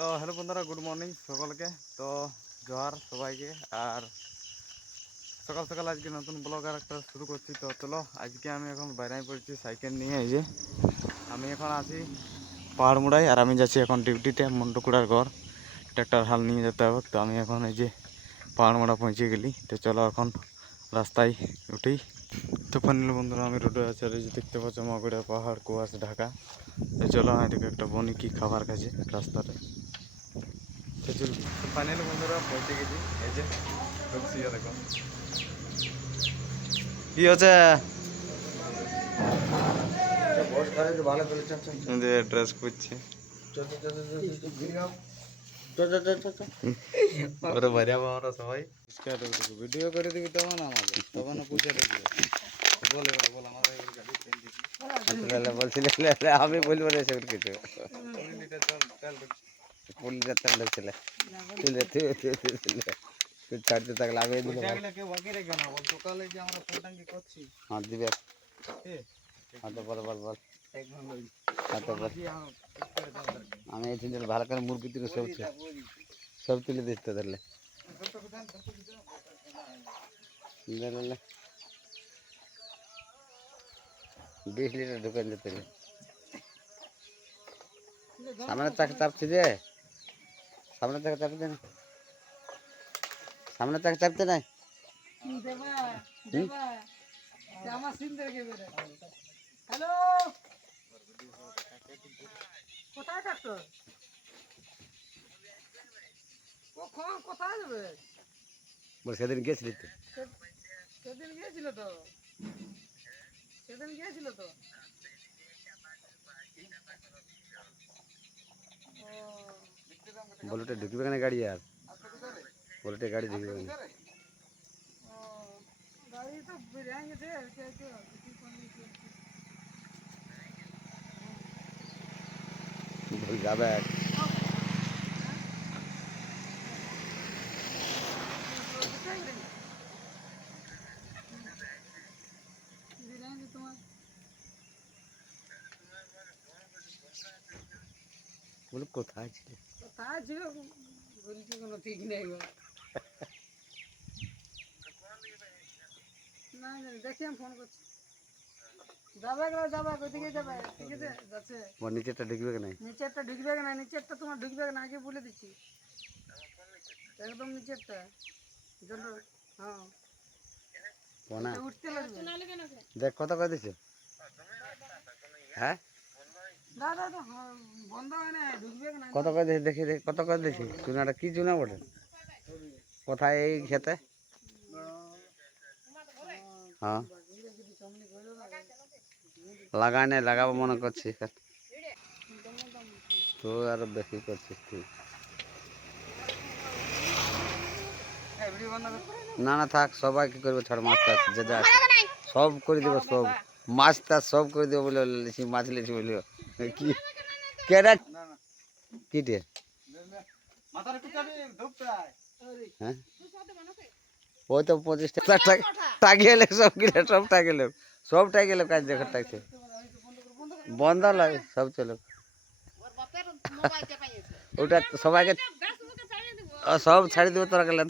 তো হ্যালো বন্ধুরা, good morning সকলকে। তো জোহার সবাইকে। আর সকাল সকাল আজকে নতুন ব্লগ আর একটা শুরু করছি। তো চলো, আজকে আমি এখন বাইরে পড়েছি সাইকেল নিয়ে। এই যে আমি এখন আছি পাহাড়মুড়ায়, আর আমি যাচ্ছি এখন ডিউটিতে মন্টুকুড়ার ঘর। ট্র্যাক্টর হাল নিয়ে যেতে হবে। তো আমি এখন এই যে পাহাড়মুড়া পৌঁছে গেলি। তো চলো এখন রাস্তায় উঠি। তো ফাইনালি বন্ধুরা, আমি রোডে আছি, আর এই যে দেখতে পাচ্ছ মাগুড়া পাহাড়, কুয়াশা ঢাকা। তো চলো এদিকে একটা বনি কি খাবার খাচ্ছে রাস্তাতে। তো ফাইনালি বন্ধুরা পৌঁছে গেছি। এই যে ঢুকছি, দেখো কি হচ্ছে, ড্রেস করছি সবাই। ভিডিও করে দিবি তখন আমাকে, তখন পুষে দেখবি। বলে বল আমাদের বলছিল আমি বলবো না সেগুলো কিছু পুলিশের তেল ঢুকছিল তুই ছাড়তে থাকলে আমি কেউ বাকি রেখে না। বল সকালে যে আমরা ফুল ট্যাঙ্কি করছি। হাত দিবে হাতে বল বল বল হাতে বল। আমি এই দিন ভালো করে মুরগি তুলে সব তুলে দিতে ধরলে 20 লিটার ঢুকান যেতে সামনে চাকা চাপছি যে সামনে চাকা চাপতে না সামনে চাকা চাপতে নাই হ্যালো, কোথায় থাকতো? কখন কোথায় যাবে? বল সেদিন গেছিলি তো সেদিন গিয়েছিল তো, সেদিন গিয়েছিল তো। বলটা ঢুকবে না গাড়ি, আর বলটা গাড়ি ঢুকবে না। গাড়ি তো বেরিয়ে গেছে। বল যাবে বল কোথায় ছিল কোথায় ছিল বলছি, কোনো ঠিক নেই। না জানি, দেখি আমি ফোন করছি। যাবে যাবে, ওইদিকে যাবে। ঠিক আছে, যাচ্ছে। বল নিচেটা ঢুকবে না নিচেরটা ঢুকবে না, নিচেরটা তোমার ঢুকবে না, আগে বলে দিচ্ছি। একদম নিচেরটা হ্যাঁ পোনা উঠতে লাগবে। দেখ কত করে দিছে। হ্যাঁ দাদা তো বন্ধ হয় না, ঢুকবে না। কত করে দিছে দেখি দেখি কত করে দিছি। চুনাটা কি চুনা বটে, কোথায় এই খেতে? হ্যাঁ লাগাই নাই, লাগাবো মনে করছি। তো আরো বেশি করছিস তুই। না না থাক, সবাই কি করবে, ছাড়। মাছ টাছ যে যা আছে সব করে দেবো, সব মাছ টাছ সব করে দেবো বলে লিছি, মাছ লিছি বলি কি কেডা কিটে। হ্যাঁ ওই তো 25 টাকা টাকিয়ে এলে সব গেলে, সব টাকে লোক, সব টাকে লোক কাজ দেখার টাকছে বন্ধ লাগে সব চলো। ওটা সবাইকে সব ছাড়ি দেবো তোরা গেলে,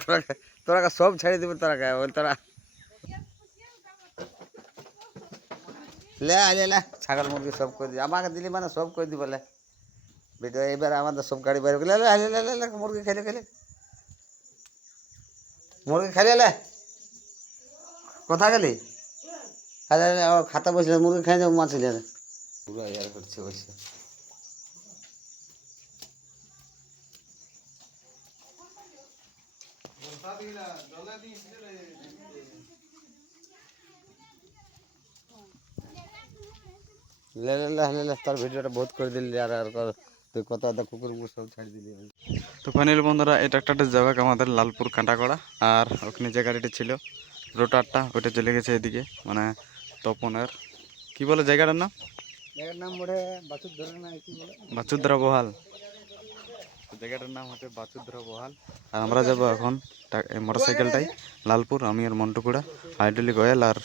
তোরা সব ছাড়ি দেবো তোরা তোরা লে আলে লে ছাগল মুরগি সব করে দিই আমাকে দিলি, মানে সব করে দিই বলে বেটা। এবার আমাদের সব গাড়ি বাইরে গেলে মুরগি খেলে খেলে মুরগি খেলে লে কোথা গেলি? খাতা বসলে মুরগি খাই যাবো, মাছ যাবে পুরো ইয়ার করছে বসে। লে লে লে লে তোর ভিডিওটা বহুত করে দিলি, আর আর তুই কত কুকুর সব ছাড়ি দিলি। তো ফাইনালি বন্ধুরা, এটা একটা যাবে আমাদের লালপুর কাঁটাগড়া। আর ওখানে যে গাড়িটা ছিল রোটারটা, ওইটা চলে গেছে এদিকে, মানে তপনের কি বলে জায়গাটার নাম, বাচুদ্রা বহাল। জায়গাটার নাম হচ্ছে বাচুদ্রা বহাল। আর আমরা যাবো এখন মোটর সাইকেলটাই লালপুর, আমি আর মন্টুকুড়া। হাইড্রোলিক অয়েল আর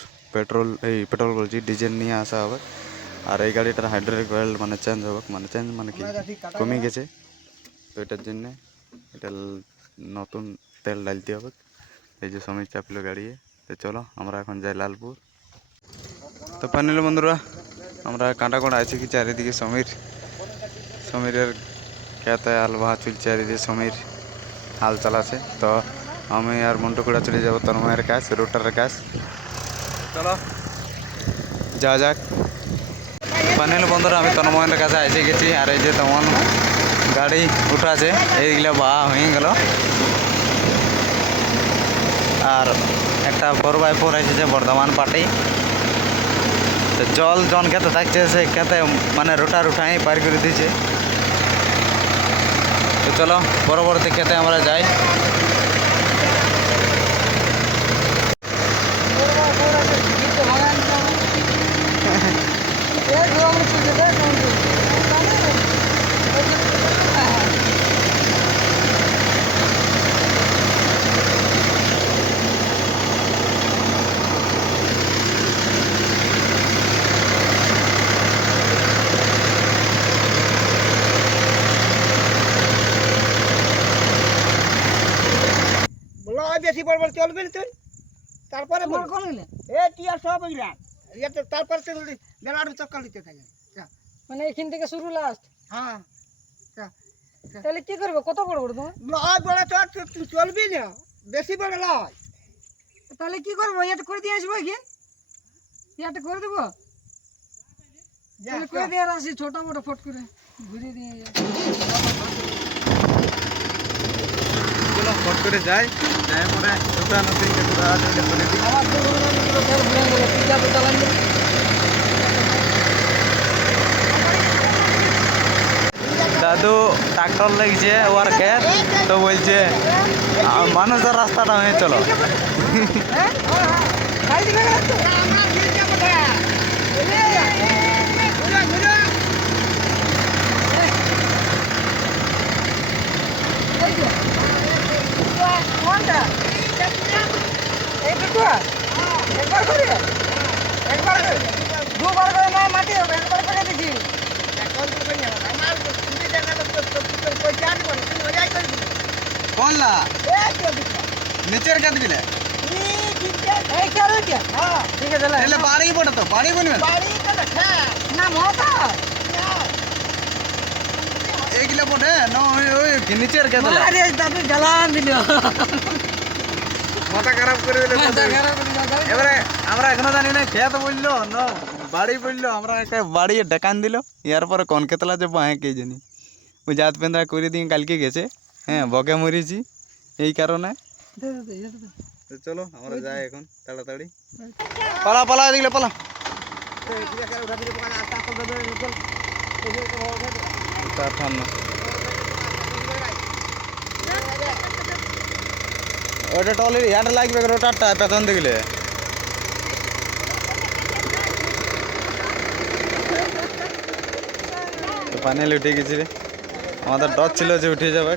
পেট্রোল বলছি ডিজেল নিয়ে আসা হবে। আর এই গাড়িটার হাইড্রোলিক অয়েল মানে চেঞ্জ হবে, মানে চেঞ্জ মানে কি কমে গেছে। তো এটার জন্যে এটা নতুন তেল ডালতে হবে। এই যে সমীর চাপলো গাড়িয়ে। তো চলো আমরা এখন যাই লালপুর। তো ফাইনালি বন্ধুরা আমরা কাঁটাকোড়া আছি কি চারিদিকে সমীরের খেতে হাল বাহা চলছে, চারিদিকে সমীর হাল চালাছে। তো আমি আর মন্টু কুড়া চলে যাবো তন্ময়ের কাজ, রোটারের কাজ। চলো যা যাক। ফাইনালি বন্ধুরা আমি তন্ময়ের কাছে এসে গেছি। আর এই যে তেমন গাড়ি উঠাছে, এইগুলো বাহা হয়ে গেল। আর একটা 4x4 এসেছে বর্ধমান পাটি। তো জল জন খেতে থাকছে, সে খেতে মানে রোটার উঠাই পার করে দিয়েছে। তো চলো পরবর্তী খেতে আমরা যাই। বেশি বড় চলবে না তুই, তারপরে তারপরে বেলার চক্কর দিতে থাকে। মানে এখান থেকে শুরু লাস্ট। হ্যাঁ তাহলে কি করবো, কত বড় বড় তোমার লয় বড় তুই চলবি না, বেশি বড় লয়। তাহলে কি করবো, এটা করে দিয়ে আসবো, এটা করে দেবো, করে দিয়ে আসি ছোট মোটো ফট করে ঘুরিয়ে দিয়ে ফট করে যাই, যাই পরে দোকান আছে করে দিই। আমার তো তেল ভরে গেল, তুই যাবে চালান। দাদু ট্রাক্টর লেগেছে ওর খেত, তো বলছে মানুষের রাস্তাটা হয়ে চলো। দুবার করে নয় মাটি একবার করে দিচ্ছি। কোনলা নিচের খেত গেলে বাড়ি পড়ে, তো বাড়ি বনবে না মতো এইগুলো পড়ে না, ওই নিচের খেত দাদু জ্বালান দিল, মাথা খারাপ করে দিলে। এবারে আমরা এখনো জানি না খেত বললো না বাড়ি বললো, আমরা একটা বাড়ি ডেকান দিল। ইয়ার পরে কোন খেতলা যাবো হ্যাঁ কে জানি। ওই জাত পেন্দা করে দিয়ে কালকে গেছে, হ্যাঁ বকে মরেছি এই কারণে। তো চলো আমরা যাই এখন তাড়াতাড়ি, পালা পালা এদিকে পালা। ওইটা টলির হ্যান্ড লাগবে, রোটারটা পেছন দিকে। ফাইনালি উঠে গেছি রে, আমাদের ডর ছিল যে উঠে যাবে।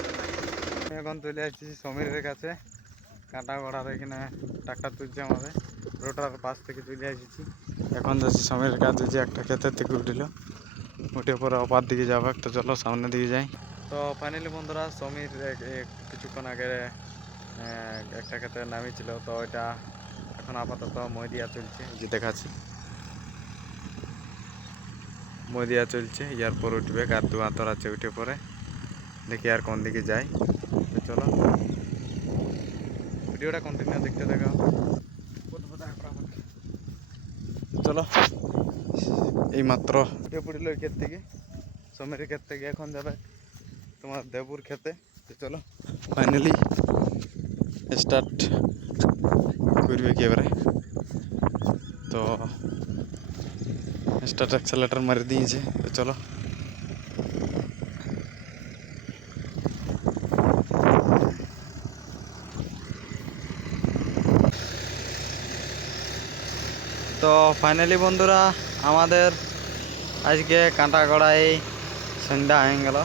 এখন চলে আসছি সমীরের কাছে, কাঁটা গড়ার এখানে ট্রাক্টর তুলছে আমাদের, রোটার পাশ থেকে চলে এসেছি। এখন যাচ্ছি সমীরের কাছে, যে একটা ক্ষেতের থেকে উঠিল, উঠে পরে অপার দিকে যাবে। তো চলো সামনের দিকে যাই। তো ফাইনালি বন্ধুরা সমীর কিছুক্ষণ আগে একটা ক্ষেতে নামিয়েছিল, তো ওইটা এখন আপাতত মই দিয়া চলছে, যে দেখাচ্ছি মই দিয়া চলছে। ইয়ার পর উঠবে, আর দু আতর আছে, উঠে পরে দেখি আর কোন দিকে যাই। তো চলো ভিডিওটা কন্টিনিউ দেখতে থাকো। চলো এই মাত্র উঠে পড়িল ওই ক্ষেত থেকে, সমীর ক্ষেত থেকে এখন যাবে তোমার দেবুর খেতে। তো চলো ফাইনালি স্টার্ট করবে কি এবারে। তো স্টার্ট অ্যাক্সেলেটর মারি দিয়েছে। তো চলো তো ফাইনালি বন্ধুরা আমাদের আজকে কাঁটা গড়াই সন্ধ্যা হয়ে গেল।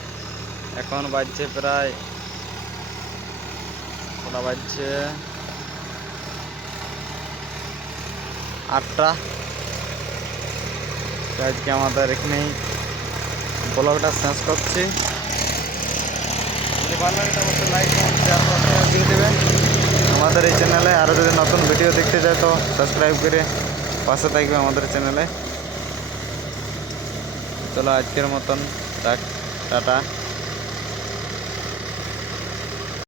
এখন বাজছে প্রায় কটা বাজছে, 8টা। আজকে আমাদের এখানেই ব্লগটা শেষ করছি। ভালো লাগে অবশ্যই লাইক কমেন্ট শেয়ার দিয়ে দেবে আমাদের এই চ্যানেলে। আরও যদি নতুন ভিডিও দেখতে চায় তো সাবস্ক্রাইব করে পাশে থাকবে আমাদের চ্যানেলে। চলো আজকের মতন টাটা।